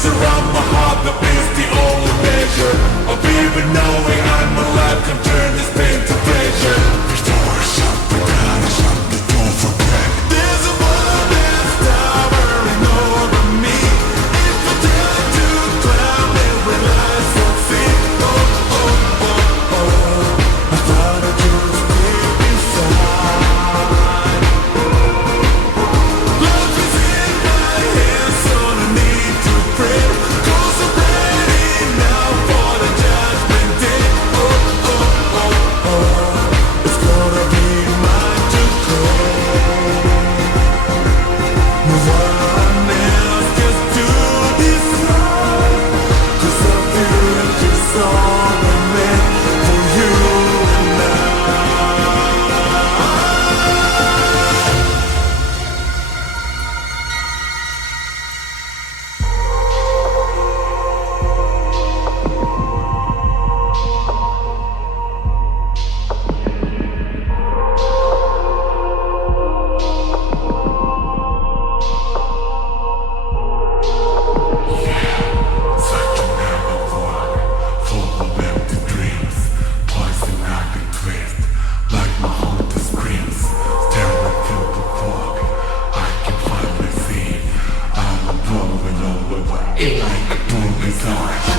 surround my heart, the is the only measure of even knowing I'm alive. Can turn this pain to pleasure. Restore, shut the ground, shut the door, forget. There's a world that's towering over me. If I dare to climb it, will I succeed? Oh, oh, oh, oh. I thought I just deep inside. Love is in my hands, so no need to pray. 'Cause I'm ready now for the judgment day. Oh, oh, oh, oh. It's gonna be mine to claim. No one else gets to decide. 'Cause I feel just all I meant for you and I. Such a narrow walk, full of empty dreams. Poison I can twist, like my haunted screams. Staring through the fog, I can finally see I'm blowing over, it like a movie star.